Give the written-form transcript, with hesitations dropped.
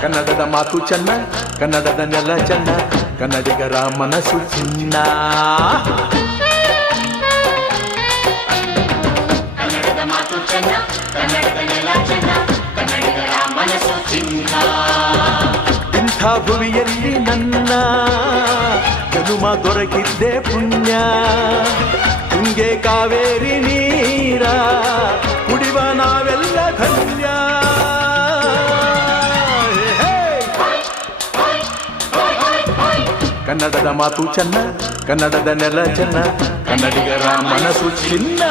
ಕನ್ನಡದ ಮಾತು ಚೆನ್ನ, ಕನ್ನಡದ ನೆಲ ಚೆನ್ನ, ಕನ್ನಡಿಗರ ಮನಸ್ಸು ಚಿನ್ನ. ಕನ್ನಡದ ಮಾತು ಚೆನ್ನ, ಕನ್ನಡದ ನೆಲ ಚೆನ್ನ, ಕನ್ನಡಿಗರ ಮನಸ್ಸು ಚಿನ್ನ. ಇಂಥ ಭುವಿಯಲ್ಲಿ ನನ್ನ ಜನುಮ ದೊರಕಿದ್ದೆ ಪುಣ್ಯ. ತುಂಗೆ ಕಾವೇರಿ ನೀರ ಕುಡಿವ ನಾವೆಲ್ಲ ಧನ್ಯ. ಕನ್ನಡದ ಮಾತು ಚೆನ್ನ, ಕನ್ನಡದ ನೆಲ ಚೆನ್ನ, ಕನ್ನಡಿಗರ ಮನಸ್ಸು ಚಿನ್ನ.